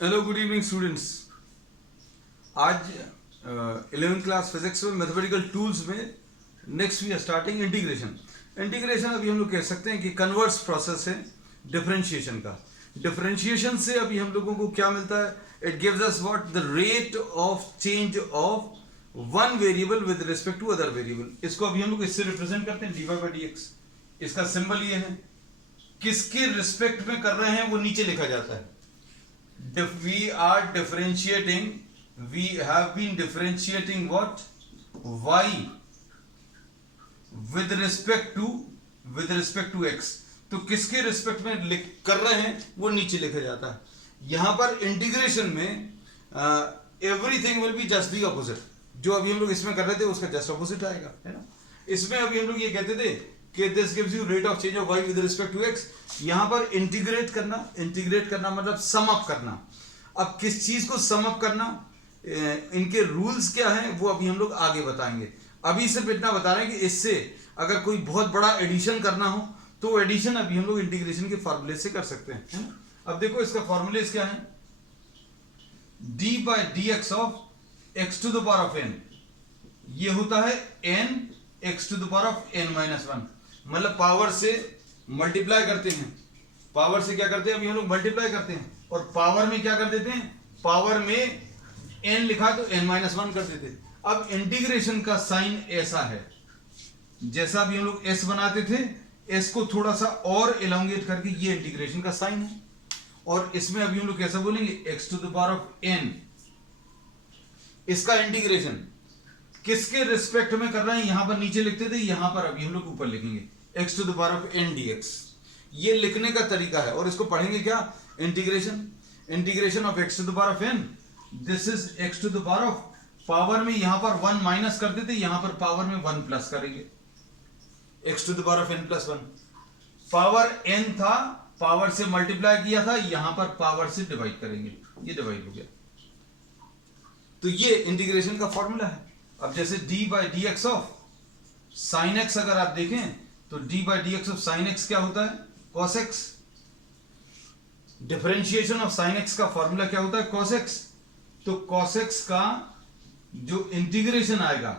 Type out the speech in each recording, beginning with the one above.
Hello good evening students. आज 11th class physics में mathematical tools में next we are starting integration. Integration अभी हम लोग कह सकते हैं कि कन्वर्स प्रोसेस है डिफरेंशिएशन का। डिफरेंशिएशन से अभी हम लोगों को क्या मिलता है? It gives us what the rate of change of one variable with respect to other variable. इसको अभी हम लोग इससे रिप्रेजेंट करते हैं dy बाई डी एक्स। इसका सिंबल ये है, किसके रिस्पेक्ट में कर रहे हैं वो नीचे लिखा जाता है। We are differentiating, we have been differentiating what? Y with respect to x। तो किसके रिस्पेक्ट में लिख कर रहे हैं वो नीचे लिखा जाता है। यहां पर इंटीग्रेशन में everything will be just the opposite. जो अभी हम लोग इसमें कर रहे थे उसका जस्ट ऑपोजिट आएगा, है ना। इसमें अभी हम लोग ये कहते थे कि this gives you rate of change of y with respect to x। यहां पर इंटीग्रेट करना मतलब सम अप करना। अब किस चीज को सम अप करना, इनके रूल्स क्या हैं वो अभी हम लोग आगे बताएंगे। अभी सिर्फ इतना बता रहे हैं कि इससे अगर कोई बहुत बड़ा एडिशन करना हो तो एडिशन अभी हम लोग इंटीग्रेशन के फॉर्मूले से कर सकते हैं, है ना। अब देखो इसका फॉर्मूले क्या है, D by D X of X to the power of N. ये होता है N X to the power of N minus one. मतलब पावर से मल्टीप्लाई करते हैं। पावर से क्या करते हैं, अभी हम लोग मल्टीप्लाई करते हैं और पावर में क्या कर देते हैं, पावर में n लिखा तो n माइनस वन कर देते। अब इंटीग्रेशन का साइन ऐसा है, जैसा भी हम लोग s बनाते थे, s को थोड़ा सा और एलोंगेट करके ये इंटीग्रेशन का साइन है। और इसमें अभी हम लोग कैसा बोलेंगे, x to the power of n। इसका इंटीग्रेशन किसके रिस्पेक्ट में कर रहे हैं, यहां पर नीचे लिखते थे, यहां पर अभी हम लोग ऊपर लिखेंगे x to the power of n dx। ये लिखने का तरीका है और इसको पढ़ेंगे क्या, integration of x to the power of n। This is x to the power of, power में यहां पर 1 माइनस कर देते, यहां पर पावर में 1 प्लस करेंगे, x to the power of n plus 1। Power n था, पावर से मल्टीप्लाई किया था, यहां पर पावर से डिवाइड करेंगे, ये डिवाइड हो गया। तो ये इंटीग्रेशन का फॉर्मूला है। अब जैसे D by D X of sine x अगर आप देखें तो D by D X of sine x क्या होता है, cos x. Differentiation of sine x का फॉर्मूला क्या होता है, कॉस एक्स। तो कॉस एक्स का जो इंटीग्रेशन आएगा,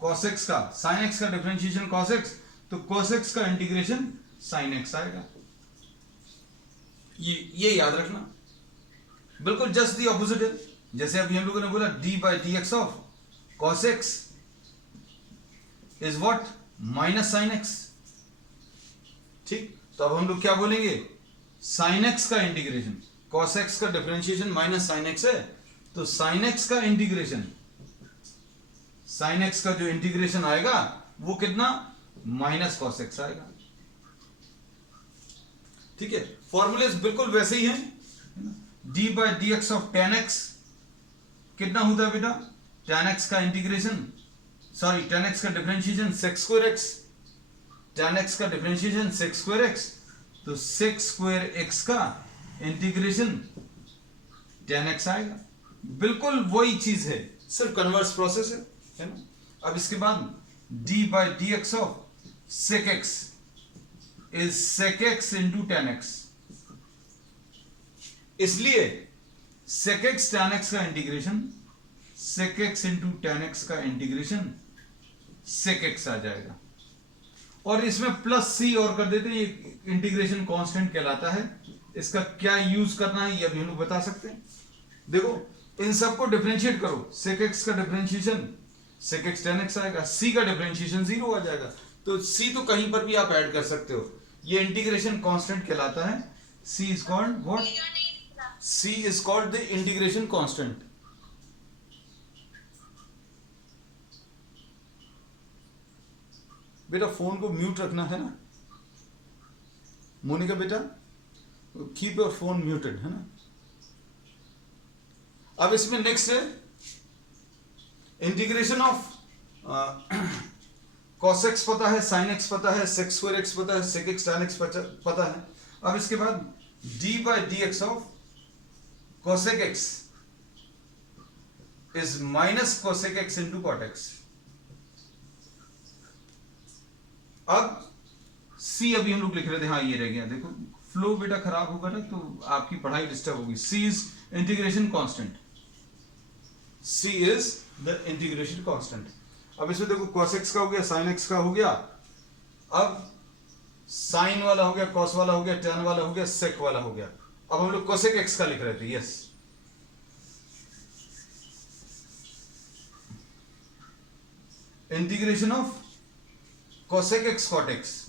कॉस एक्स का साइन एक्स का डिफरेंशिएशन कॉस एक्स, तो कॉस एक्स का इंटीग्रेशन साइन एक्स आएगा। ये याद रखना, बिल्कुल जस्ट दी ऑपोजिट है। जैसे अभी हम लोगों ने बोला D by D X of cos x is what, minus sine x। ठीक, तो अब हम लोग क्या बोलेंगे, sin x का इंटीग्रेशन, cos x का डिफरेंशिएशन माइनस sin x है, तो sin x का इंटीग्रेशन, sin x का जो इंटीग्रेशन आएगा वो कितना, माइनस cos x आएगा। ठीक है, फॉर्मूले बिल्कुल वैसे ही हैं। D by D X of ten x कितना होता है बेटा, tan x का इंटीग्रेशन, सॉरी tan x का differentiation sec square x, tan x का डिफरेंशिएशन sec स्क्वायर x, तो sec स्क्वायर x का इंटीग्रेशन tan x आएगा। बिल्कुल वही चीज है, सिर्फ कन्वर्स प्रोसेस है ना। अब इसके बाद d by D X of sec x is sec x into tan x। इसलिए sec x tan x का integration sec x into tan x का इंटीग्रेशन sec x आ जाएगा। और इसमें प्लस c और कर देते हैं, ये इंटीग्रेशन कांस्टेंट कहलाता है। इसका क्या यूज करना है ये अभी हम लोग बता सकते हैं। देखो इन सबको डिफरेंशिएट करो, sec x का differentiation sec x tan x आएगा, c का डिफरेंशिएशन 0 आ जाएगा। तो c तो कहीं पर भी आप ऐड कर सकते हो, ये इंटीग्रेशन कांस्टेंट कहलाता है। c is called what, c is called the integration constant. बेटा फोन को म्यूट रखना है ना, मोनिका बेटा कीप योर फोन म्यूटेड, है ना। अब इसमें नेक्स्ट है इंटीग्रेशन ऑफ cos x पता है, sin x पता है, sec स्क्वायर x पता है, sec x tan x पता है। अब इसके बाद d by D X of cosec x is minus cosec x into cot x। अब c अभी हम लोग लिख रहे थे, हाँ ये रह गया, देखो फ्लो बेटा खराब होगा ना तो आपकी पढ़ाई डिस्टर्ब होगी। C is integration constant, C is the integration constant. अब इसमें देखो cos x का हो गया, sin x का हो गया, अब साइन वाला हो गया, कॉस वाला हो गया, टैन वाला हो गया, सेक वाला हो गया। अब हम लोग कोसेक एक्स का लिख रहे थे, yes. Integration of cosec X cot X,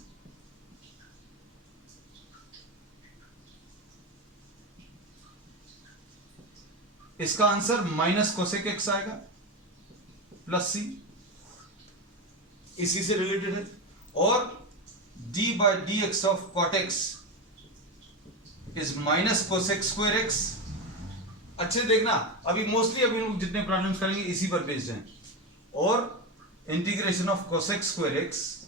इसका आंसर माइनस कोसेक एक्स आएगा प्लस सी, इसी से रिलेटेड है। और d by dx of cot x is minus cosec square x। अच्छे देखना, अभी मोस्टली अभी लोग जितने प्रॉब्लम्स करेंगे इसी पर बेस्ड हैं। और integration of cosec square x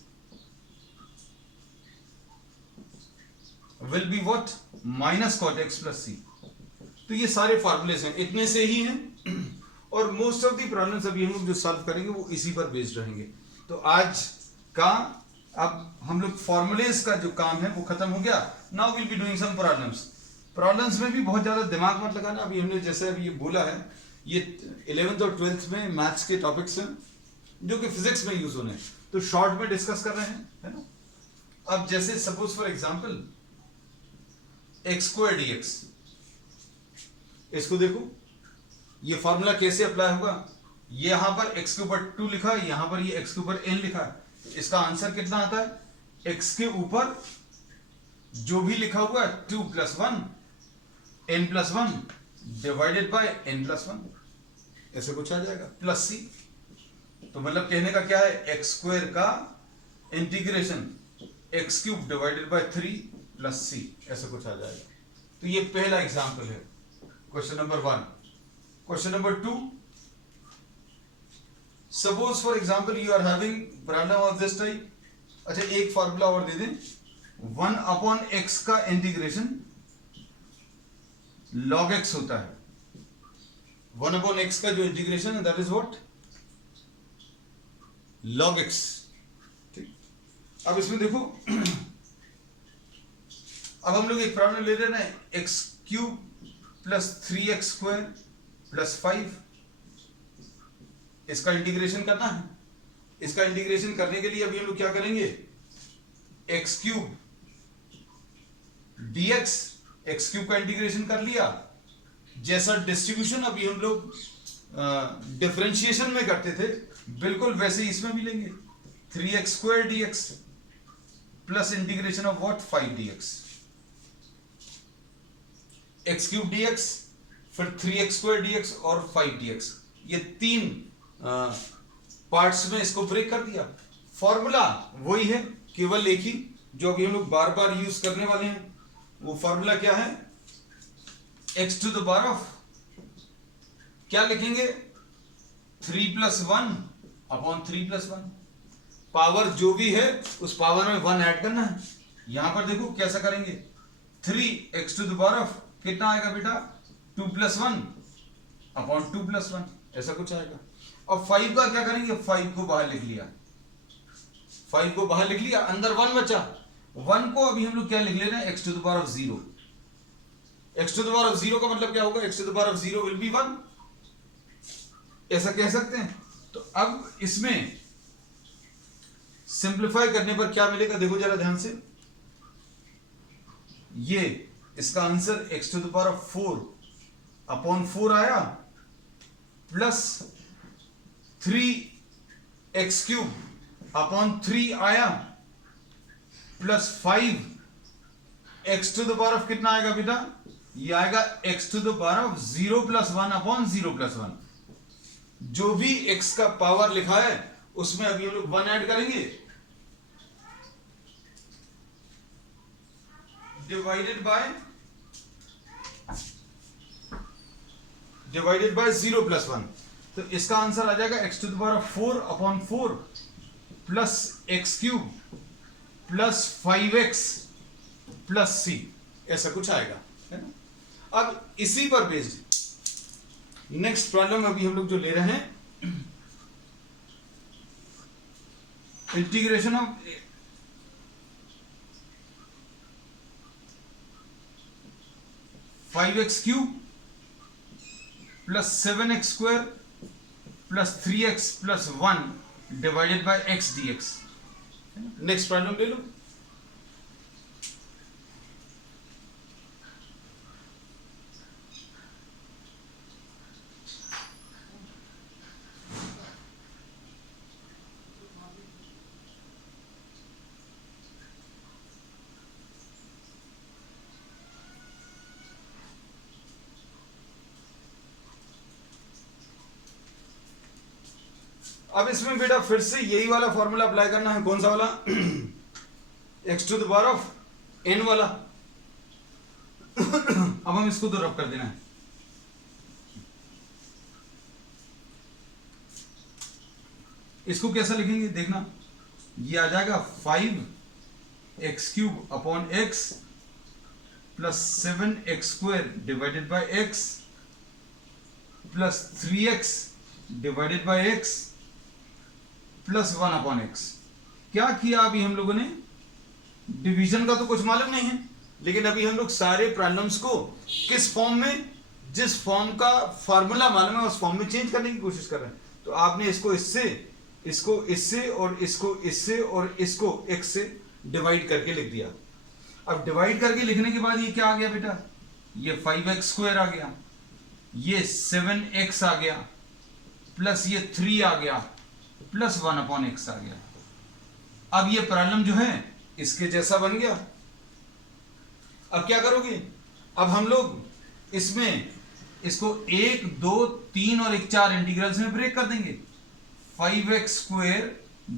will be what? minus cot x plus c। तो ये सारे फॉर्मूलेस हैं, इतने से ही हैं। और मोस्ट ऑफ दी प्रॉब्लम्स अभी हम लोग जो सॉल्व करेंगे वो इसी पर बेस्ड रहेंगे। तो आज का अब हम लोग फॉर्मूलेस का जो काम है वो खत्म हो गया। Now will be doing some problems. Problems में भी बहुत ज्यादा दिमाग मत लगाना। अभी हमने जैसे अभी ये बोला है, ये 11th और 12th में मैथ्स के टॉपिक्स हैं जो कि फिजिक्स में यूज होने हैं, तो शॉर्ट में डिस्कस कर रहे हैं, है ना। अब जैसे suppose for example X square dx, इसको देखो, ये फॉर्मूला कैसे अप्लाई होगा। ये यहां पर x के ऊपर 2 लिखा है, यहां पर ये x के ऊपर n लिखा है। इसका आंसर कितना आता है? x के ऊपर जो भी लिखा हुआ है 2 + 1 n + 1 डिवाइडेड बाय n + 1, ऐसे कुछ आ जाएगा प्लस c। तो मतलब कहने का क्या है, x² का integration x³ divided by 3 + c, ऐसा कुछ आ जाएगा। तो ये पहला एग्जांपल है, question number 1। Question number 2, suppose for example you are having problem of this type. अच्छा, एक फॉर्मूला और दे दें, 1/x का इंटीग्रेशन log x होता है। 1/x का जो इंटीग्रेशन है that is what? log x। ठीक, अब इसमें देखो अब हम लोग एक प्रॉब्लम ले रहे हैं, x³ + 3x² + 5, इसका इंटीग्रेशन करना है। इसका इंटीग्रेशन करने के लिए अभी हम लोग क्या करेंगे, x³ dx, x³ का इंटीग्रेशन कर लिया। जैसा डिस्ट्रीब्यूशन अभी हम लोग डिफरेंशिएशन में करते थे, बिल्कुल वैसे ही इसमें भी लेंगे। 3x² dx plus integration of what? 5 dx। x³ dx, फिर 3x² dx और 5 dx, ये 3 पार्ट्स में इसको ब्रेक कर दिया। फॉर्मूला वही है, केवल एक ही जो अभी हम लोग बार बार यूज करने वाले हैं। वो फॉर्मूला क्या है? x⁴ क्या लिखेंगे? 3 + 1/3 + 1। पावर जो भी है उस पावर में 1 ऐड करना है। यहां पर देखो कैसा करेंगे, 3x⁴ कितना आएगा बेटा? 2 + 1/2 + 1, ऐसा कुछ आएगा। अब 5 का क्या करेंगे? 5 को बाहर लिख लिया, 5 को बाहर लिख लिया, अंदर 1 बचा। 1 को अभी हम लोग क्या लिख ले रहे हैं? x⁴0। x⁴0 का मतलब क्या होगा? x⁴0 विल बी 1, ऐसा कह सकते हैं। तो अब इसमें सिंप्लीफाई करने पर क्या मिलेगा, देखो जरा ध्यान से। ये इसका आंसर x⁴4 आया, प्लस 3x³ आया, प्लस 5x⁴ कितना आएगा बेटा? ये आएगा x⁴0 + 1/0 + 1। जो भी x का पावर लिखा है उसमें अभी हम लोग 1 ऐड करेंगे, डिवाइडेड बाय 0 + 1। तो इसका आंसर आ जाएगा x⁴4/4 plus x³ plus 5x plus c, ऐसा कुछ आएगा, है ना। अब इसी पर बेस्ड नेक्स्ट प्रॉब्लम अभी हम लोग जो ले रहे हैं, integration of 5x³ plus 7x² plus 3x plus 1 divided by x dx। Next problem ले लो। अब इसमें बेटा फिर से यही वाला फॉर्मूला अप्लाई करना है। कौन सा वाला? x to the power of n वाला। अब हम इसको तो रब कर देना है। इसको कैसा लिखेंगे देखना, ये आ जाएगा 5x³ upon x plus 7x² divided bye x plus 3x divided by x plus 1 upon x। क्या किया अभी हम लोगों ने? डिवीजन का तो कुछ मालूम नहीं है, लेकिन अभी हम लोग सारे प्रॉब्लम्स को किस फॉर्म में, जिस फॉर्म का फॉर्मूला मालूम है उस फॉर्म में चेंज करने की कोशिश कर रहे हैं। तो आपने इसको इससे, इसको इससे और इसको इससे और इसको x से डिवाइड करके लिख दिया। अब डिवाइड करके लिखने के बाद ये क्या आ गया बेटा? ये 5x² आ गया, ये 7x आ गया, प्लस ये 3 आ गया, प्लस 1 अपॉन x आ गया। अब ये प्रॉब्लम जो है इसके जैसा बन गया। अब क्या करोगे? अब हम लोग इसमें इसको 1, 2, 3 और 4 इंटीग्रल्स में ब्रेक कर देंगे। 5x²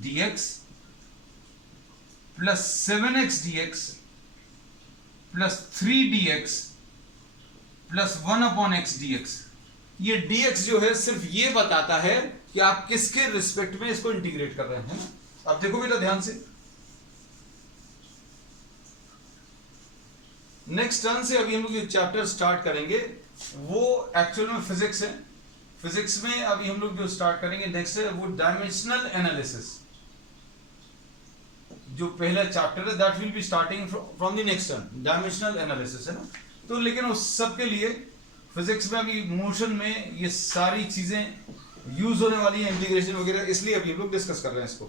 dx plus 7x dx plus 3 dx plus 1 upon x dx। ये dx जो है सिर्फ ये बताता है कि आप किसके रिस्पेक्ट में इसको इंटीग्रेट कर रहे हैं ना। अब देखो बेटा ध्यान से, नेक्स्ट टर्न से अभी हम लोग जो चैप्टर स्टार्ट करेंगे वो एक्चुअल में फिजिक्स है। फिजिक्स में अभी हम लोग जो स्टार्ट करेंगे नेक्स्ट है वो डायमेंशनल एनालिसिस। जो पहला चैप्टर है that will be starting from the next turn, dimensional analysis है ना। तो लेकिन उस सब के लिए फिजिक्स में अभी मोशन में ये सारी चीजें यूज होने वाली है, इंटीग्रेशन वगैरह, इसलिए अभी हम लोग डिस्कस कर रहे हैं इसको।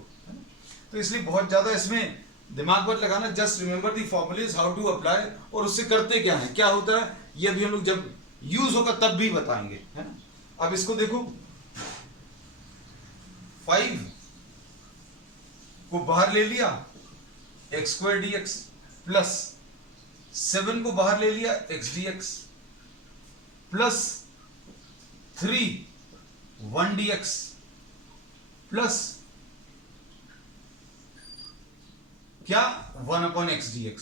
तो इसलिए बहुत ज्यादा इसमें दिमाग मत लगाना, just remember the formulas how to apply, और उससे करते क्या है, क्या होता है, ये भी हम लोग जब यूज होगा तब भी बताएंगे, है ना। अब इसको देखो, 5 को बाहर ले लिया x² dx प्लस 7 को बाहर ले लिया x dx plus 3 1 dx plus क्या 1 अपॉन x dx।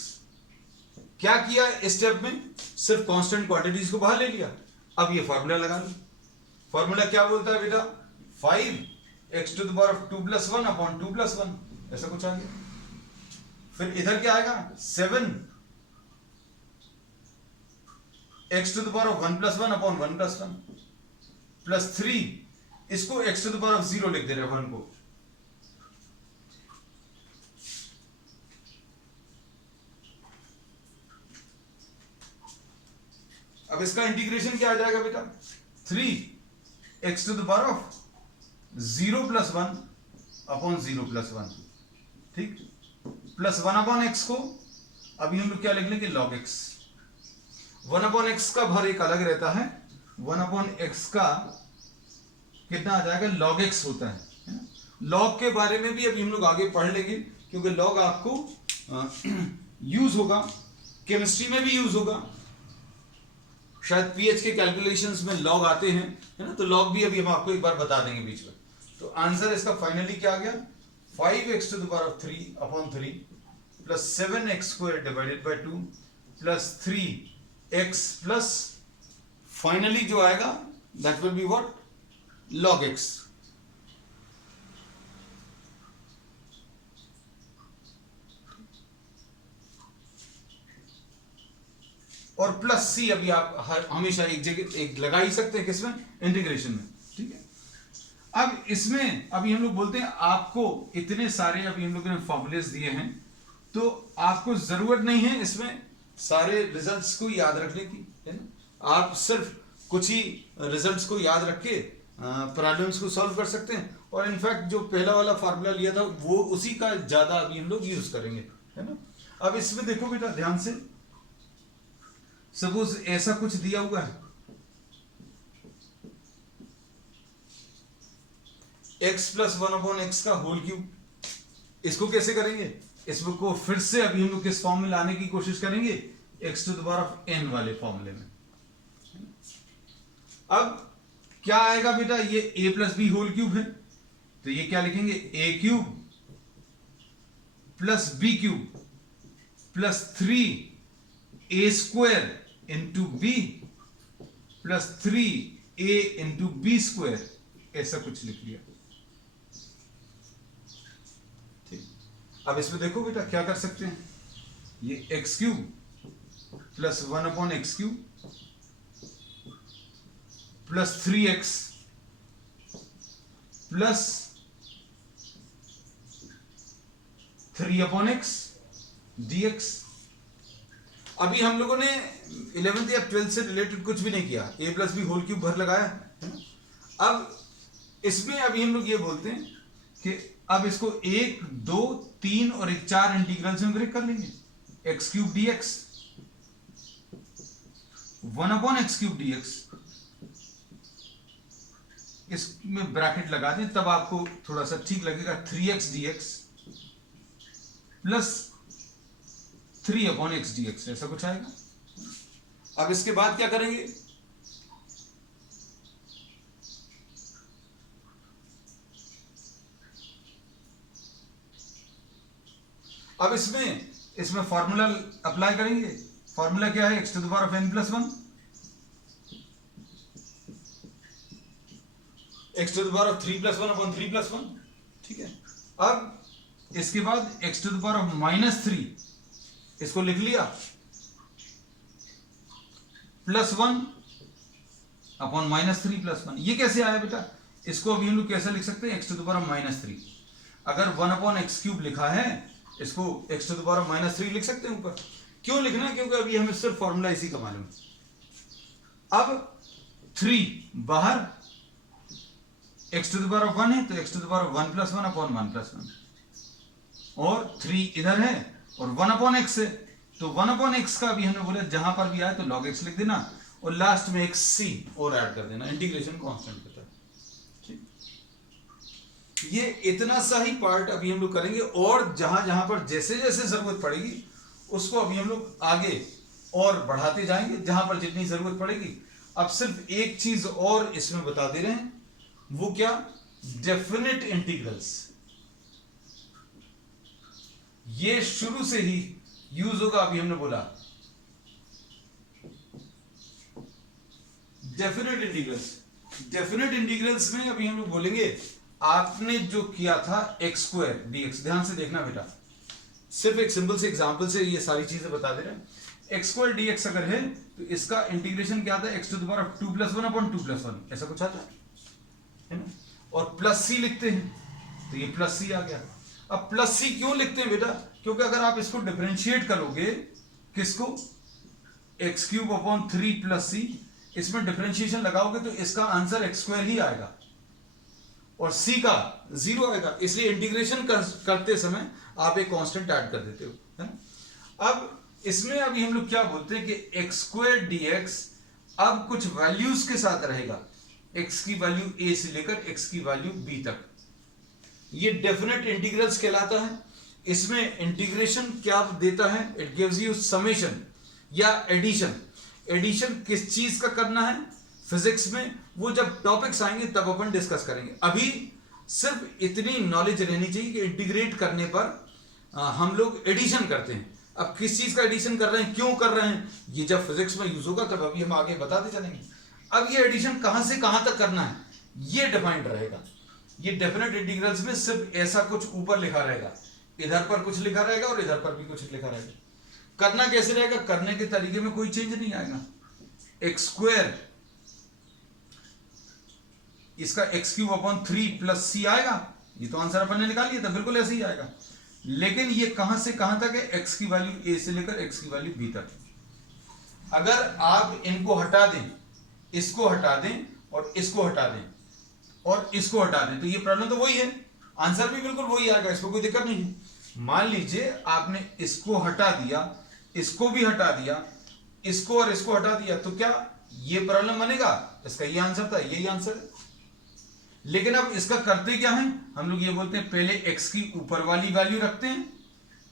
क्या किया इस स्टेप में? सिर्फ कांस्टेंट क्वांटिटीज को बाहर ले लिया। अब ये फॉर्मूला लगा लो। फॉर्मूला क्या बोलता है बेटा? 5x to the power of 2 plus 1 upon 2 plus 1, ऐसा कुछ आ गया। फिर इधर क्या आएगा? 7 x to the power of 1 plus 1 upon 1 plus 1 plus 3, इसको x to the power of 0 लिख दे रहे हैं 1 को। अब इसका इंटीग्रेशन क्या आ जाएगा बेटा? 3x to the power of 0 plus 1 upon 0 plus 1, ठीक, प्लस 1 अपॉन x को अभी हम लोग क्या लिख लेंगे? log x। 1 अपॉन x का भर एक अलग रहता है, 1 अपॉन x का कितना आ जाएगा? log x होता है। log के बारे में भी अभी हम लोग आगे पढ़ लेंगे, क्योंकि log आपको यूज होगा, केमिस्ट्री में भी यूज होगा, शायद पीएच के कैलकुलेशंस में लॉग आते हैं, है ना। तो लॉग भी अभी हम आपको एक बार बता देंगे बीच में। तो आंसर इसका फाइनली क्या आ गया? 5x to the power of 3 upon 3 plus 7x² divided by 2 plus 3x plus finally जो आएगा that will be what? log x। और प्लस सी अभी आप हमेशा एक जगह एक लगा ही सकते हैं, किसमें? इंटीग्रेशन में, ठीक है। अब इसमें अभी हम लोग बोलते हैं आपको इतने सारे अभी हम लोगों ने फॉर्मूलेस दिए हैं, तो आपको जरूरत नहीं है इसमें सारे रिजल्ट्स को याद रखने की, है ना। आप सिर्फ कुछ ही रिजल्ट्स को याद रख के प्रॉब्लम्स को सॉल्व कर सकते हैं। और इनफैक्ट जो पहला वाला फार्मूला लिया था वो उसी का ज्यादा अभी हम लोग यूज करेंगे, है ना। अब इसमें देखो बेटा ध्यान से, सपोज ऐसा कुछ दिया हुआ है, x प्लस 1/x का होल क्यूब। इसको कैसे करेंगे, इसको फिर से अभी हम लोग किस फॉर्म में लाने की कोशिश करेंगे, x⁴n वाले फॉर्मूले में। अब क्या आएगा बेटा, ये a plus B whole cube है, तो ये क्या लिखेंगे, a cube plus B cube plus 3a² into B plus 3a into b², ऐसा कुछ लिख लिया। ठीक, अब इसमें देखो बेटा क्या कर सकते हैं, ये x³ plus 1/x³ plus 3x plus 3/x dx। अभी हम लोगों ने 11th या 12th से रिलेटेड कुछ भी नहीं किया, a plus B whole cube भर लगाया है ना। अब इसमें अभी हम लोग ये बोलते हैं कि अब इसको 1, 2, 3 और 4 इंटीग्रल्स में ब्रेक कर लेंगे। x³ dx 1/x³ dx, इसमें ब्रैकेट लगा दें तब आपको थोड़ा सा ठीक लगेगा। 3x dx plus 3/x dx, ऐसा कुछ आएगा। अब इसके बाद क्या करेंगे, अब इसमें फॉर्मूला अप्लाई करेंगे। फॉर्मूला क्या है, x⁴n + 1, x⁴3 + 1/3 + 1। ठीक है, अब इसके बाद x⁻³ इसको लिख लिया +1/-3 + 1। ये कैसे आया बेटा, इसको अभी हम लोग कैसे लिख सकते हैं, x⁻³ अगर 1/x³ लिखा है, इसको x⁻³ लिख सकते हैं ऊपर। क्यों लिखना, क्योंकि अभी हमें सिर्फ फॉर्मूला इसी का मालूम है। अब 3 बाहर, x⁻1 है तो x⁻1 + 1/1 + 1, और 3 इधर है और 1/x है, तो 1/x का भी हमने बोला जहां पर भी आए तो log x लिख देना और लास्ट में एक c और ऐड कर देना, इंटीग्रेशन कांस्टेंट के तहत। ठीक, ये इतना सा ही पार्ट अभी हम लोग करेंगे, और जहां जहां पर जैसे जैसे जरूरत पड़ेगी उसको अभी हम लोग आगे और बढ़ाते जाएंगे, जहां पर जितनी जरूरत पड़ेगी। अब सिर्फ एक चीज और इसमें बता दे रहे हैं, वो क्या, डेफिनेट इंटीग्रल्स। ये शुरू से ही यूज होगा, अभी हमने बोला डेफिनेट इंटीग्रल्स। डेफिनेट इंटीग्रल्स में अभी हम लोग बोलेंगे, आपने जो किया था x² dx, ध्यान से देखना बेटा, सिर्फ एक सिंपल से एग्जांपल से ये सारी चीजें बता दे रहे हैं। x² dx अगर है तो इसका इंटीग्रेशन क्या आता है, x⁻² + 1/2 + 1, ऐसा कुछ आता है ना, और प्लस c लिखते हैं तो ये प्लस c आ गया। अब प्लस c क्यों लिखते हैं बेटा, क्योंकि अगर आप इसको डिफरेंशिएट करोगे, किसको, x³/3 + c, इसमें डिफरेंशिएशन लगाओगे तो इसका आंसर x² ही आएगा और c का 0 आएगा, इसलिए इंटीग्रेशन करते समय आप एक कांस्टेंट ऐड कर देते हो, है ना। अब इसमें अभी हम लोग क्या बोलते हैं कि x² dx अब कुछ वैल्यूज के साथ रहेगा, x की वैल्यू a से लेकर x की वैल्यू b तक। ये डेफिनेट इंटीग्रल्स कहलाता है। इसमें इंटीग्रेशन क्या देता है, इट गिव्स यू समेशन या एडिशन। एडिशन किस चीज का करना है फिजिक्स में, वो जब टॉपिक्स आएंगे तब अपन डिस्कस करेंगे। अभी सिर्फ इतनी नॉलेज रहनी चाहिए कि इंटीग्रेट करने पर हम लोग एडिशन करते हैं। अब किस चीज का एडिशन कर रहे हैं, क्यों कर रहे हैं, ये जब फिजिक्स में यूज होगा तब अभी हम आगे बताते चलेंगे। अब ये एडिशन कहां से कहां तक करना है ये डिफाइंड रहेगा। ये डेफिनेट इंटीग्रल्स में सिर्फ ऐसा कुछ ऊपर लिखा रहेगा, इधर पर कुछ लिखा रहेगा और इधर पर भी कुछ लिखा रहेगा। करना कैसे रहेगा, करने के तरीके में कोई चेंज नहीं आएगा। x² इसका x³ + 3 आएगा, ये तो आंसर अपन ने निकाल लिया था, बिल्कुल ऐसे ही आएगा। लेकिन ये कहां से कहां तक है, x की वैल्यू a से लेकर x की वैल्यू b तक। अगर आप इनको हटा दें, इसको हटा दें और इसको हटा दें और इसको हटा दें, तो ये प्रॉब्लम तो वही है, आंसर भी बिल्कुल वही आएगा, इसको कोई दिक्कत नहीं है। मान लीजिए आपने इसको हटा दिया, इसको भी हटा दिया, इसको और इसको हटा दिया, तो क्या ये प्रॉब्लम बनेगा? इसका ये आंसर था, यही आंसर है। लेकिन अब इसका करते क्या है, हम लोग ये बोलते हैं पहले x की ऊपर वाली वैल्यू रखते हैं,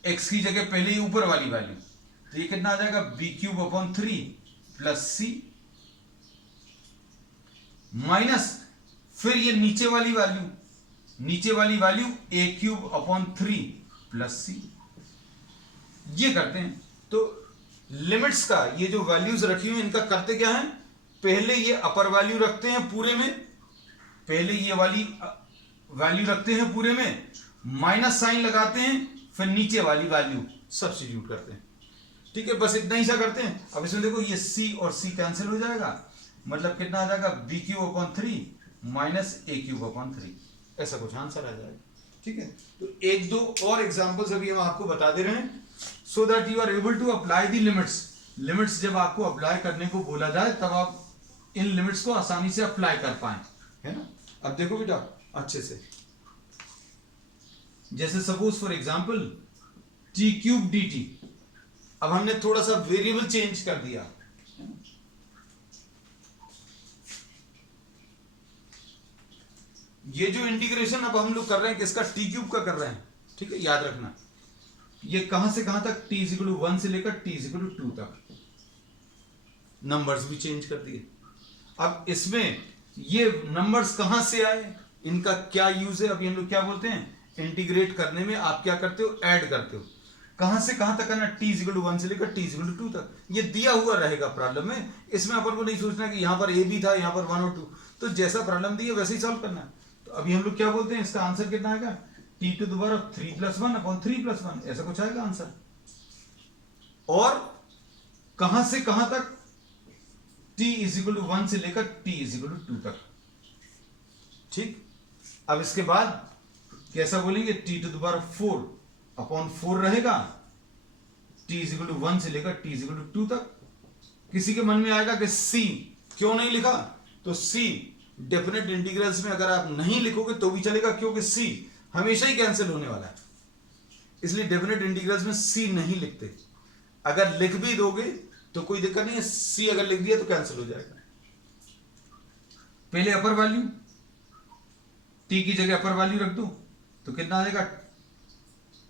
x की जगह पहले ही ऊपर वाली वैल्यू, तो ये कितना आ जाएगा b³ प्लस c माइनस फिर ये नीचे वाली वैल्यू a³ प्लस c, ये करते हैं। तो लिमिट्स का ये जो वैल्यूज रखी हुई इनका करते क्या है, पहले ये अपर वैल्यू रखते हैं पूरे में, पहले ये वाली वैल्यू रखते हैं पूरे में, माइनस साइन लगाते हैं, फिर नीचे वाली वैल्यू सब्स्टिट्यूट करते हैं। ठीक है, बस इतना ही सा करते हैं। अब इसमें देखो ये c और c कैंसिल हो जाएगा, मतलब कितना आ जाएगा b³ माइनस a³, ऐसा कुछ आंसर आ जाएगा। ठीक है, तो एक दो और एग्जांपल्स अभी हम आपको बता दे रहे हैं, so that you are able to apply the limits जब आपको अप्लाई करने को बोला जाए तब आप इन लिमिट्स को आसानी से अप्लाई कर पाए, है ना। अब देखो बेटा अच्छे से, जैसे suppose for example t³ dt, अब हमने थोड़ा सा वेरिएबल चेंज कर दिया, ये जो इंटीग्रेशन अब हम लोग कर रहे हैं किसका, t³ का कर रहे हैं। ठीक है, याद रखना ये कहां से कहां तक, t=1 से लेकर t=2 तक, नंबर्स भी चेंज कर दिए। अब इसमें ये नंबर्स कहां से आए, इनका क्या यूज है, अभी हम लोग क्या बोलते हैं, इंटीग्रेट करने में आप क्या करते हो, ऐड करते हो। कहां से कहां तक करना, t=1 से लेकर t=2 तक, ये दिया हुआ रहेगा प्रॉब्लम में। इसमें अपन को नहीं सोचना कि यहां पर a भी था, यहां पर 1 और 2, तो जैसा प्रॉब्लम दिया वैसे ही सॉल्व करना है। तो अभी हम लोग क्या बोलते हैं, इसका आंसर कितना आएगा, t⁻3+1/3+1, ऐसा कुछ आएगा आंसर। और कहां से कहां तक, t=1 से लेकर t=2 तक। ठीक, अब इसके बाद कैसा बोलेंगे, t⁴/4 रहेगा, t=1 से लेकर t=2 तक। किसी के मन में आएगा कि c क्यों नहीं लिखा, तो c डेफिनेट इंटीग्रल्स में अगर आप नहीं लिखोगे तो भी चलेगा, क्योंकि c हमेशा ही कैंसिल होने वाला है, इसलिए डेफिनेट इंटीग्रल्स में c नहीं लिखते। अगर लिख भी दोगे तो कोई दिक्कत नहीं है, c अगर लिख दिया तो कैंसिल हो जाएगा। पहले अपर वैल्यू, t की जगह अपर वैल्यू रख दो, तो कितना आ जाएगा,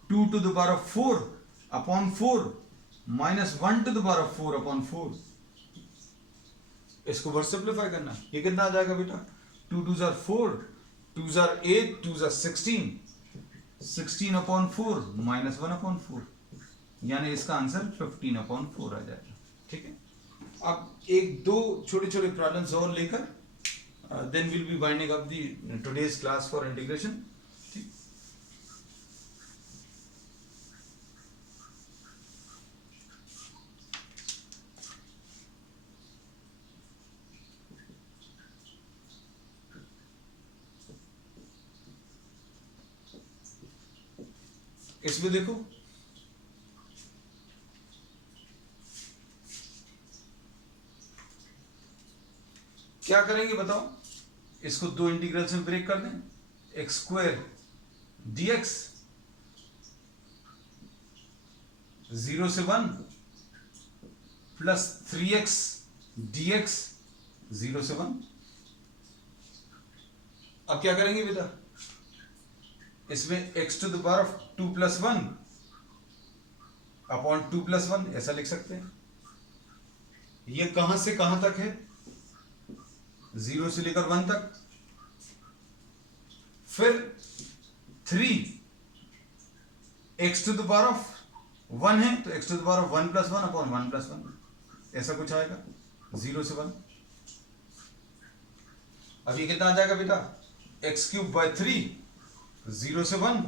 2⁴/4 माइनस 1⁴/4। इसको वर्ड सिंप्लीफाई करना, ये कितना आ जाएगा बेटा, 2×2 = 4, 2×2 = 8, 2×2 = 16, 16/4 माइनस 1/4, यानी इसका आंसर 15/4 आ जाएगा। ठीक है, अब एक दो छोटे छोटे प्रॉब्लम्स और लेकर then will be winding up the today's class for integration. इसमें देखो क्या करेंगे बताओ, इसको दो इंटीग्रल्स में ब्रेक कर दें, x² dx 0 से 1 प्लस 3x dx 0 से 1। अब क्या करेंगे बेटा, इसमें x⁴ 2+1/2+1 ऐसा लिख सकते हैं। ये कहां से कहां तक है, 0 से लेकर 1 तक। फिर 3x⁴ है तो x⁴1+1/1+1 ऐसा कुछ आएगा, 0 से 1। अब ये कितना आ जाएगा बेटा, x³ 0 से 1,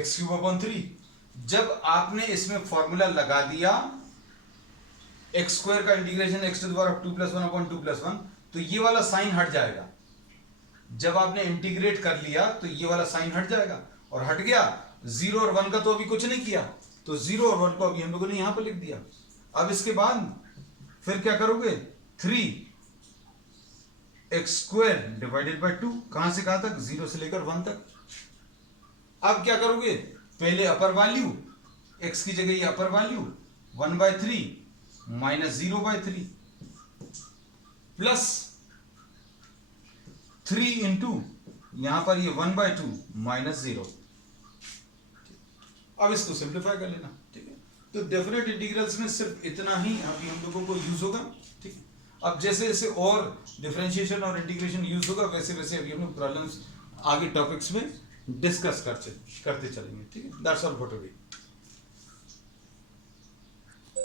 x³ जब आपने इसमें फॉर्मूला लगा दिया x² का इंटीग्रेशन x⁴ 2+1/2+1, तो ये वाला साइन हट जाएगा। जब आपने इंटीग्रेट कर लिया तो ये वाला साइन हट जाएगा, और हट गया। 0 और 1 का तो अभी कुछ नहीं किया, तो 0 और 1 को अभी हम लोगों ने यहां पर लिख दिया। अब इसके बाद फिर क्या करोगे, 3x² डिवाइडेड बाय 2, कहां से कहां तक, 0 से लेकर 1 तक। अब क्या करोगे, पहले अपर वैल्यू, x की जगह ये अपर वैल्यू 1/3 माइनस 0/3 प्लस 3 इंटू यहां पर ये 1/2 माइनस 0। अब इसको सिंप्लीफाई कर लेना, ठीक है। तो डेफिनेट इंटीग्रल्स में सिर्फ इतना ही अभी हम लोगों को यूज होगा, ठीक है। अब जैसे जैसे और डिफरेंशिएशन और इंटीग्रेशन यूज होगा वैसे वैसे अभी हम लोग प्रॉब्लम्स आगे टॉपिक्स में डिस्कस करते चलेंगे, ठीक है। That's all for today.